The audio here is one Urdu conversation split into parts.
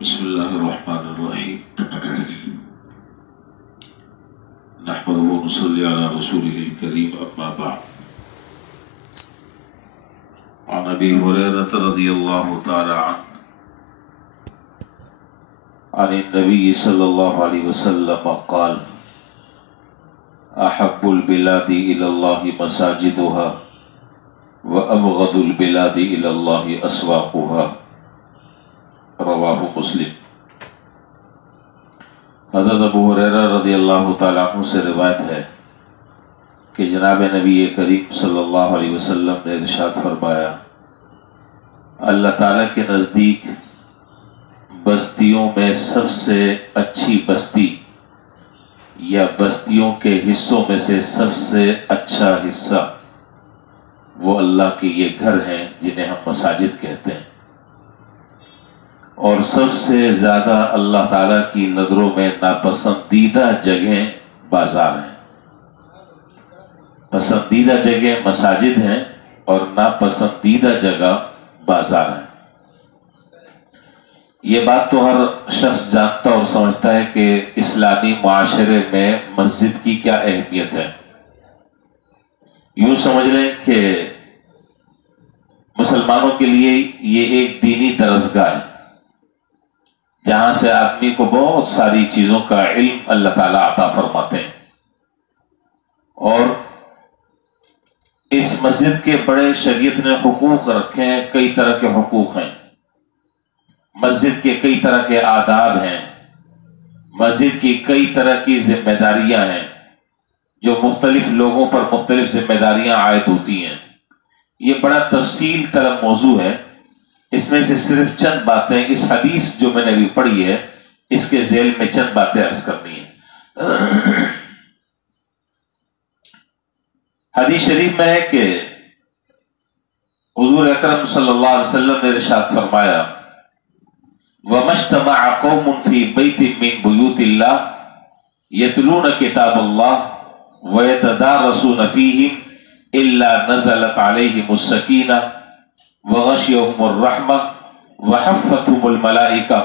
بسم اللہ الرحمن الرحیم نحمده ونصلي على رسوله الكريم اما بعد عن ابي هريرة رضي الله تعالى عنه عن النبي صلى الله عليه وسلم قال احب البلاد الى الله مساجدها وابغض البلاد الى الله اسواقها رواہ مسلم۔ حضرت ابو ہریرہ رضی اللہ تعالیٰ عنہ سے روایت ہے کہ جناب نبی کریم صلی اللہ علیہ وسلم نے ارشاد فرمایا، اللہ تعالیٰ کے نزدیک بستیوں میں سب سے اچھی بستی یا بستیوں کے حصوں میں سے سب سے اچھا حصہ وہ اللہ کے یہ گھر ہیں جنہیں ہم مساجد کہتے ہیں، اور سب سے زیادہ اللہ تعالیٰ کی نظروں میں ناپسندیدہ جگہیں بازار ہیں۔ پسندیدہ جگہ مساجد ہیں اور ناپسندیدہ جگہ بازار ہیں۔ یہ بات تو ہر شخص جانتا اور سمجھتا ہے کہ اسلامی معاشرے میں مسجد کی کیا اہمیت ہے۔ یوں سمجھ لیں کہ مسلمانوں کے لیے یہ ایک دینی درسگاہ ہے جہاں سے آدمی کو بہت ساری چیزوں کا علم اللہ تعالیٰ عطا فرماتے ہیں، اور اس مسجد کے بڑے شریعت نے حقوق رکھے ہیں، کئی طرح کے حقوق ہیں، مسجد کے کئی طرح کے آداب ہیں، مسجد کی کئی طرح کی ذمہ داریاں ہیں جو مختلف لوگوں پر مختلف ذمہ داریاں عائد ہوتی ہیں۔ یہ بڑا تفصیل طلب موضوع ہے، اس میں سے صرف چند باتیں، اس حدیث جو میں نے ابھی پڑھی ہے اس کے ذیل میں چند باتیں عرض کرنی ہیں۔ حدیث شریف میں ہے کہ حضور اکرم صلی اللہ علیہ وسلم نے ارشاد فرمایا، وَمَا اجْتَمَعَ قَوْمٌ فِي بَيْتٍ مِّن بُيُوتِ اللَّهِ يَتْلُونَ كِتَابَ اللَّهِ وَيَتَدَارَسُونَ فِيهِمْ إِلَّا نَزَلَتْ عَلَيْهِمُ السَّكِينَةُ وغشيهم الرحمة وحفتهم الملائكة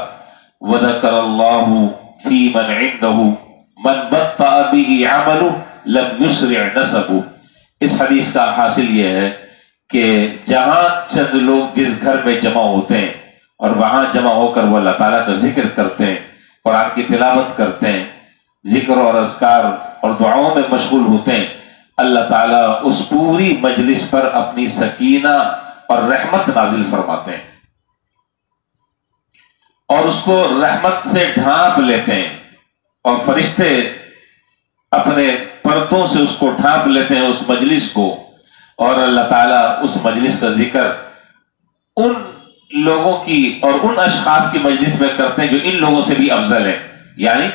وذكر الله في من عنده من بطأ به عمله لم يسرع نسبه۔ اس حدیث کا حاصل یہ ہے کہ جہاں چند لوگ جس گھر میں جمع ہوتے ہیں اور وہاں جمع ہو کر وہ اللہ تعالیٰ کا ذکر کرتے ہیں، قرآن کی تلاوت کرتے ہیں، ذکر اور اذکار اور دعاؤں میں مشغول ہوتے ہیں، اللہ تعالیٰ اس پوری مجلس پر اپنی سکینہ اور رحمت نازل فرماتے ہیں، اور اس کو رحمت سے ڈھانپ لیتے ہیں، اور فرشتے اپنے پردوں سے اس کو ڈھانپ لیتے ہیں اس مجلس کو، اور اللہ تعالیٰ اس مجلس کا ذکر ان لوگوں کی اور ان اشخاص کی مجلس میں کرتے ہیں جو ان لوگوں سے بھی افضل ہیں، یعنی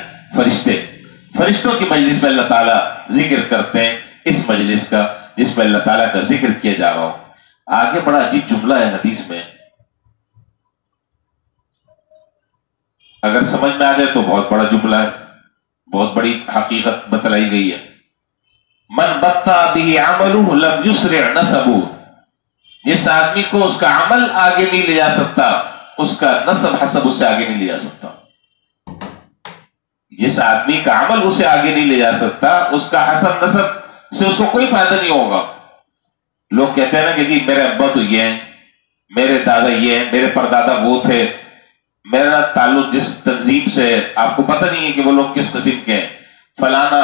فرشتوں کی مجلس میں اللہ تعالیٰ ذکر کرتے ہیں اس مجلس کا جس میں اللہ تعالیٰ کا ذکر کیا جا رہا ہو۔ آگے بڑا عجیب جملہ ہے حدیث میں، اگر سمجھ میں آ جائے تو بہت بڑا جملہ ہے، بہت بڑی حقیقت بتلائی گئی ہے۔ من بطأ به عمله لم يسرع نسبه، جس آدمی کو اس کا عمل آگے نہیں لے جا سکتا اس کا نسب حسب اسے آگے نہیں لے جا سکتا۔ جس آدمی کا عمل اسے آگے نہیں لے جا سکتا اس کا حسب نسب سے اس کو کوئی فائدہ نہیں ہوگا۔ لوگ کہتے ہیں نا کہ جی میرے ابا تو یہ ہیں، میرے دادا یہ ہیں، میرے پردادا وہ تھے، میرا تعلق جس تنظیم سے آپ کو پتہ نہیں ہے کہ وہ لوگ کس قسم کے ہیں، فلانا۔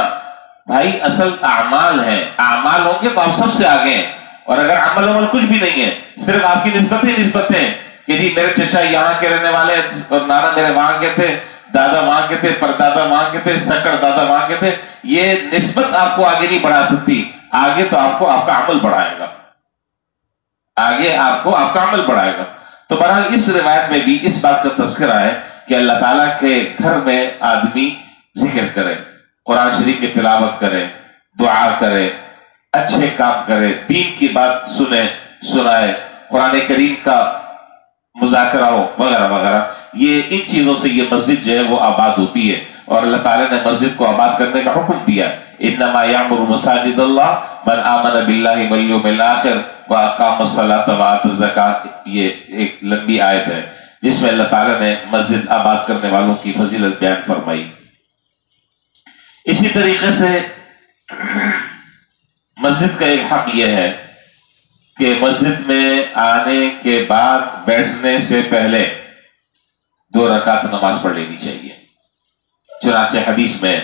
بھائی اصل اعمال ہیں، اعمال ہوں گے تو آپ سب سے آگے ہیں، اور اگر عمل کچھ بھی نہیں ہے، صرف آپ کی نسبتیں کہ جی میرے چچا یہاں کے رہنے والے ہیں اور نانا میرے وہاں کے تھے، دادا وہاں کے تھے، پردادا وہاں کے تھے، سکڑ دادا وہاں کے تھے، یہ نسبت آپ کو آگے نہیں بڑھا سکتی۔ آگے تو آپ کو آپ کا عمل بڑھائے گا، آگے آپ کو آپ کا عمل بڑھائے گا۔ تو بہرحال اس روایت میں بھی اس بات کا تذکرہ ہے کہ اللہ تعالیٰ کے گھر میں آدمی ذکر کرے، قرآن شریف کی تلاوت کرے، دعا کرے، اچھے کام کرے، دین کی بات سنائے، قرآن کریم کا مذاکرہ ہو وغیرہ وغیرہ۔ یہ ان چیزوں سے یہ مسجد جو ہے وہ آباد ہوتی ہے، اور اللہ تعالیٰ نے مسجد کو آباد کرنے کا حکم دیا ہے۔ انما یعمر مساجد اللہ من آمن باللہ والیوم الآخر وَأَقَامَ الصَّلَاةَ وَآتَى الزَّكَاةَ، یہ ایک لمبی آیت ہے جس میں اللہ تعالیٰ نے مسجد آباد کرنے والوں کی فضیلت بیان فرمائی۔ اسی طریقے سے مسجد کا ایک حق یہ ہے کہ مسجد میں آنے کے بعد بیٹھنے سے پہلے 2 رکعت نماز پڑھ لینی چاہیے۔ چنانچہ حدیث میں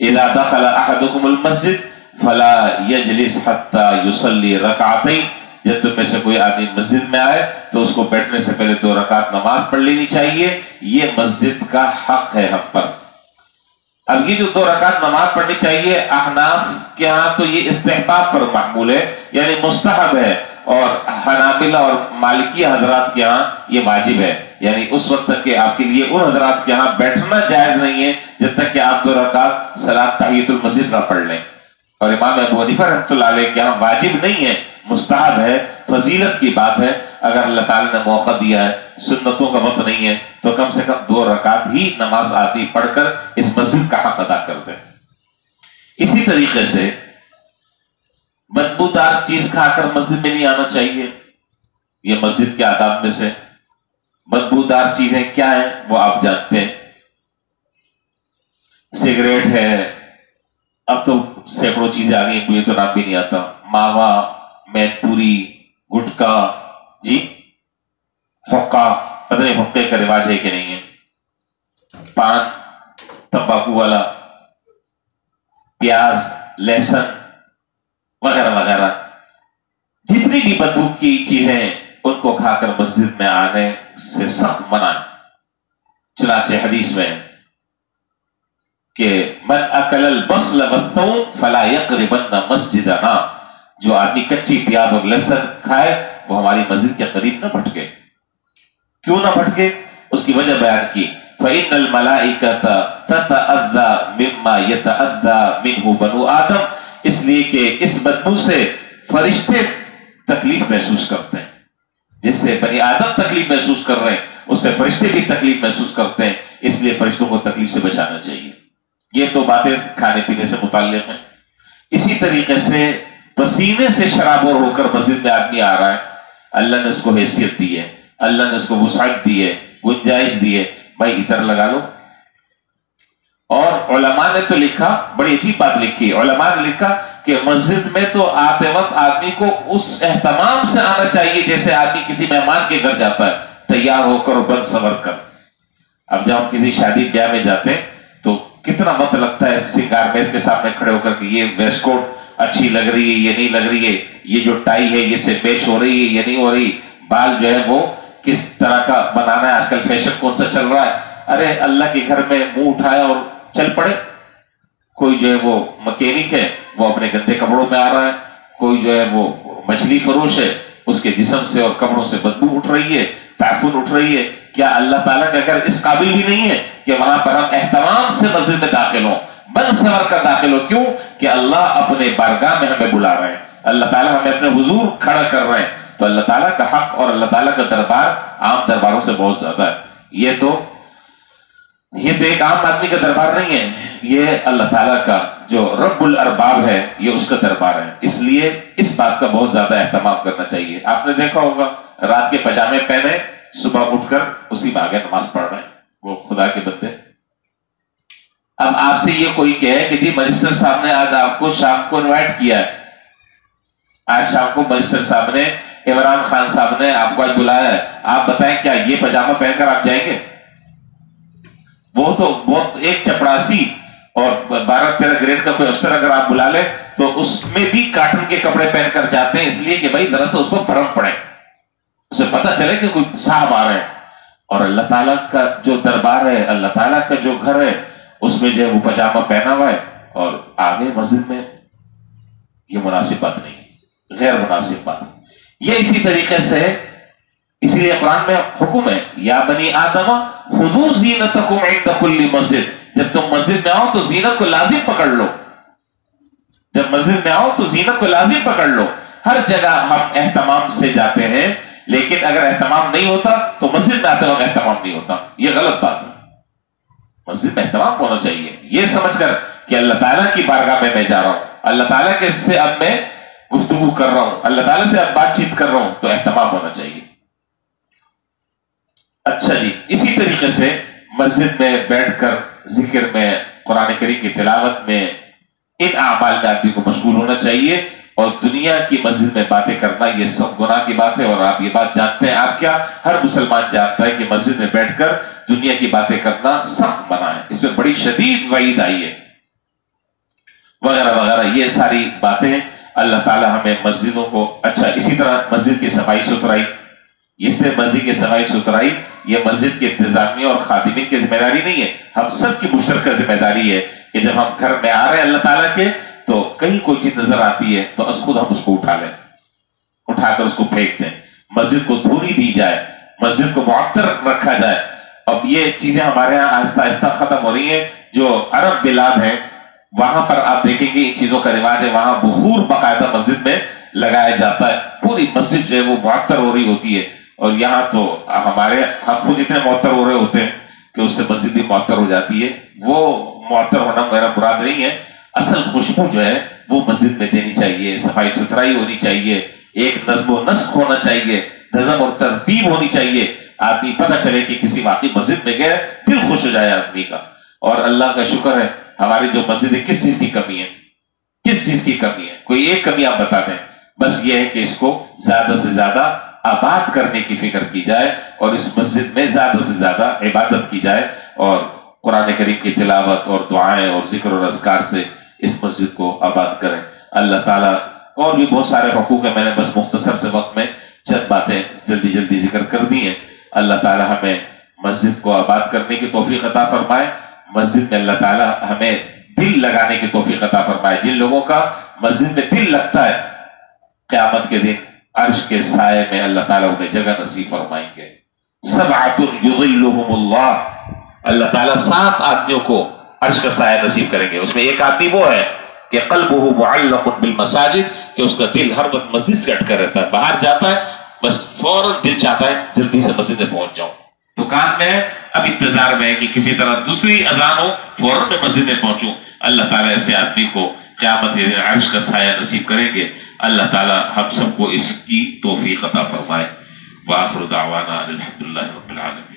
اذا دخل احدكم المسجد فلا يجلس حتى يصلي ركعتين، جب تم میں سے کوئی آدمی مسجد میں آئے تو اس کو بیٹھنے سے پہلے 2 رکعت نماز پڑھ لینی چاہیے، یہ مسجد کا حق ہے ہم پر۔ اب یہ جو 2 رکعت نماز پڑھنی چاہیے، احناف کے ہاں تو یہ استحباب پر محمول ہے، یعنی مستحب ہے، اور حنابلہ اور مالکی حضرات کے ہاں یہ واجب ہے، یعنی اس وقت تک کہ آپ کے لیے ان حضرات کے ہاں بیٹھنا جائز نہیں ہے جب تک کہ آپ 2 رکعت صلاۃ تحیۃ المسجد نہ پڑھ لیں۔ اور امام ابو حنیفہ رحمۃ اللہ علیہ کے ہاں واجب نہیں ہے، مستحب ہے، فضیلت کی بات ہے۔ اگر اللہ تعالیٰ نے موقع دیا ہے، سنتوں کا وقت نہیں ہے، تو کم سے کم 2 رکعت ہی نماز آدمی پڑھ کر اس مسجد کا حق ادا کر دے۔ اسی طریقے سے بدبودار چیز کھا کر مسجد میں نہیں آنا چاہیے، یہ مسجد کے آداب میں سے۔ بدبودار چیزیں کیا ہیں وہ آپ جانتے ہیں، سگریٹ ہے، اب تو سینکڑوں چیزیں آ گئی، مجھے تو نام بھی نہیں آتا، ماوا، مین پوری، گٹکا، جی حقہ، پتہ نہیں حقے کا رواج ہے کہ نہیں ہے، پان، تمباکو والا، پیاز، لہسن وغیرہ وغیرہ، جتنی بھی بدبو کی چیزیں ہیں ان کو کھا کر مسجد میں آنے سے سخت منع ہے۔ چنانچہ حدیث میں کہ من اکل البصل والثوم فلا يقربن مسجدنا، جو آدمی کچی پیاز اور لہسن کھائے وہ ہماری مسجد کے قریب نہ بھٹکے۔ کیوں نہ بھٹکے؟ اس کی وجہ بیان کی، فإن الملائکۃ تتأذى مما يتأذى منه بنو آدم، اس لیے کہ اس بدبو سے فرشتے تکلیف محسوس کرتے ہیں، جس سے بنی آدم تکلیف محسوس کر رہے ہیں اس سے فرشتے بھی تکلیف محسوس کرتے ہیں، اس لیے فرشتوں کو تکلیف سے بچانا چاہیے۔ یہ تو باتیں کھانے پینے سے متعلق ہیں۔ اسی طریقے سے پسینے سے شرابور ہو کر مسجد میں آدمی آ رہا ہے، اللہ نے اس کو حیثیت دی ہے، اللہ نے اس کو وسعت دی ہے، گنجائش دی ہے، بھائی اتر لگا لو۔ اور علماء نے تو لکھا، بڑی عجیب بات لکھی، علماء نے لکھا کہ مسجد میں تو آتے وقت آدمی کو اس اہتمام سے آنا چاہیے جیسے آدمی کسی مہمان کے گھر جاتا ہے، تیار ہو کر اور بن سنور کر۔ اب جب ہم کسی شادی بیاہ میں جاتے ہیں تو کتنا وقت لگتا ہے سنگار میز کے سامنے کھڑے ہو کر کہ یہ ویسٹ کوٹ اچھی لگ رہی ہے، یہ نہیں لگ رہی ہے، یہ جو ٹائی ہے یہ سے میچ ہو رہی ہے، یہ نہیں ہو رہی، بال جو ہے وہ کس طرح کا بنانا ہے، آج کل فیشن کون سا چل رہا ہے۔ ارے اللہ کے گھر میں منہ اٹھایا اور چل پڑے۔ کوئی جو ہے وہ مکینک ہے، وہ اپنے گندے کپڑوں میں آ رہا ہے، کوئی جو ہے وہ مچھلی فروش ہے، اس کے جسم سے اور کپڑوں سے بدبو اٹھ رہی ہے، تعفن اٹھ رہی ہے۔ کیا اللہ تعالیٰ کا گھر اس قابل بھی نہیں ہے کہ وہاں پر ہم اہتمام سے مسجد میں داخل ہوں، بن سنور کر داخل ہوں؟ کیوں کہ اللہ اپنے بارگاہ میں ہمیں بلا رہے ہیں، اللہ تعالیٰ ہمیں اپنے حضور کھڑا کر رہے ہیں، تو اللہ تعالیٰ کا حق اور اللہ تعالیٰ کا دربار عام درباروں سے بہت زیادہ ہے۔ یہ تو ایک عام آدمی کا دربار نہیں ہے، یہ اللہ تعالیٰ کا جو رب الارباب ہے یہ اس کا دربار ہے، اس لیے اس بات کا بہت زیادہ اہتمام کرنا چاہیے۔ آپ نے دیکھا ہوگا رات کے پجامے پہنے صبح اٹھ کر اسی میں آگے نماز پڑھ رہے ہیں وہ خدا کے بندے۔ اب آپ سے یہ کوئی کہے کہ جی منسٹر صاحب نے آج آپ کو شام کو انوائٹ کیا ہے، آج شام کو منسٹر صاحب نے، عمران خان صاحب نے آپ کو آج بلایا ہے، آپ بتائیں کیا یہ پجامہ پہن کر آپ جائیں گے؟ وہ تو بہت ایک چپڑاسی اور 12-13 گریڈ کا کوئی افسر اگر آپ بلا لیں تو اس میں بھی کاٹن کے کپڑے پہن کر جاتے ہیں، اس لیے کہ بھائی دراصل اس کو بھرم پڑے، اسے پتہ چلے کہ کوئی صاحب آ رہے ہیں۔ اور اللہ تعالیٰ کا جو دربار ہے، اللہ تعالیٰ کا جو گھر ہے، اس میں جو ہے وہ پجامہ پہنا ہوا ہے اور آگے مسجد میں، یہ مناسب بات نہیں، غیر مناسب بات۔ یہ اسی طریقے سے، اسی لیے قرآن میں حکم ہے، یا بنی آدم خذوا زینتکم عند کل مسجد، جب تم مسجد میں آؤ تو زینت کو لازم پکڑ لو، جب مسجد میں آؤ تو زینت کو لازم پکڑ لو۔ ہر جگہ ہم اہتمام سے جاتے ہیں، لیکن اگر اہتمام نہیں ہوتا تو مسجد میں آتے وقت اہتمام نہیں ہوتا، یہ غلط بات ہے۔ مسجد میں اہتمام ہونا چاہیے، یہ سمجھ کر کہ اللہ تعالیٰ کی بارگاہ میں جا رہا ہوں، اللہ تعالیٰ کے سے اب میں گفتگو کر رہا ہوں، اللہ تعالیٰ سے اب بات چیت کر رہا ہوں، تو اہتمام ہونا چاہیے۔ اچھا جی، اسی طریقے سے مسجد میں بیٹھ کر ذکر میں، قرآن کریم کی تلاوت میں، ان اعمال میں آدمی کو مشغول ہونا چاہیے. اور دنیا کی مسجد میں باتیں کرنا یہ سب گناہ کی بات ہے. اور آپ یہ بات جانتے ہیں، آپ کیا، ہر مسلمان جانتا ہے کہ مسجد میں بیٹھ کر دنیا کی باتیں کرنا سخت منع ہے. اس میں بڑی شدید وعید آئی ہے وغیرہ وغیرہ. یہ ساری باتیں اللہ تعالی ہمیں مسجدوں کو، اچھا اسی طرح مسجد کی صفائی ستھرائی، اس سے مسجد کی صفائی ستھرائی یہ مسجد کے انتظامیہ اور خادمین کی ذمہ داری نہیں ہے، ہم سب کی مشترکہ ذمہ داری ہے کہ جب ہم گھر میں آ رہے ہیں اللہ تعالیٰ کے، تو کہیں کوئی چیز نظر آتی ہے تو از خود ہم اس کو اٹھا لیں، اٹھا کر اس کو پھینک دیں. مسجد کو دھولی دی جائے، مسجد کو معطر رکھا جائے. اب یہ چیزیں ہمارے ہاں آہستہ آہستہ ختم ہو رہی ہیں. جو عرب بلاد ہیں وہاں پر آپ دیکھیں گے ان چیزوں کا رواج ہے، وہاں بخور باقاعدہ مسجد میں لگایا جاتا ہے، پوری مسجد جو ہے وہ معطر ہو رہی ہوتی ہے. اور یہاں تو ہمارے، ہم خود اتنے معطر ہو رہے ہوتے ہیں کہ اس سے مسجد بھی معطر ہو جاتی ہے. وہ معطر ہونا میرا مراد نہیں ہے، اصل خوشبو جو ہے وہ مسجد میں دینی چاہیے، صفائی ستھرائی ہونی چاہیے، ایک نظم و نسق ہونا چاہیے، نظم اور ترتیب ہونی چاہیے. آدمی پتہ چلے کہ کسی واقعی مسجد میں گئے، دل خوش ہو جائے آدمی کا. اور اللہ کا شکر ہے ہماری جو مسجد ہے، کس چیز کی کمی ہے، کس چیز کی کمی ہے؟ کوئی ایک کمی آپ بتا دیں. بس یہ ہے کہ اس کو زیادہ سے زیادہ آباد کرنے کی فکر کی جائے اور اس مسجد میں زیادہ سے زیادہ عبادت کی جائے اور قرآن کریم کی تلاوت اور دعائیں اور ذکر اور اذکار سے اس مسجد کو آباد کریں. اللہ تعالیٰ، اور بھی بہت سارے حقوق ہیں، میں نے بس مختصر سے وقت میں چند باتیں جلدی جلدی ذکر کر دی ہیں. اللہ تعالیٰ ہمیں مسجد کو آباد کرنے کی توفیق عطا فرمائے. مسجد میں اللہ تعالیٰ ہمیں دل لگانے کی توفیق عطا فرمائے. جن لوگوں کا مسجد میں دل لگتا ہے، قیامت کے دن عرش کے سائے میں اللہ تعالیٰ انہیں جگہ نصیب فرمائیں گے. سبعۃ یظلھم اللہ، اللہ تعالیٰ 7 آدمیوں کو عرش کا سایہ نصیب کریں گے. اس میں ایک آدمی وہ ہے کہ قلبہ معلق بالمساجد، کہ اس کا دل ہر وقت مسجد سے اٹکا رہتا ہے. باہر جاتا ہے بس فوراً دل چاہتا ہے جلدی سے مسجد میں پہنچ جاؤں. دکان میں اب انتظار میں ہے کہ کسی طرح دوسری اذان ہو، فوراً میں مسجد میں پہنچوں. اللہ تعالیٰ ایسے آدمی کو قیامت کے دن عرش کا سایہ نصیب کریں گے. اللہ تعالیٰ ہم سب کو اس کی توفیق عطا فرمائے. وآخر دعوانا الحمدللہ رب العالمین.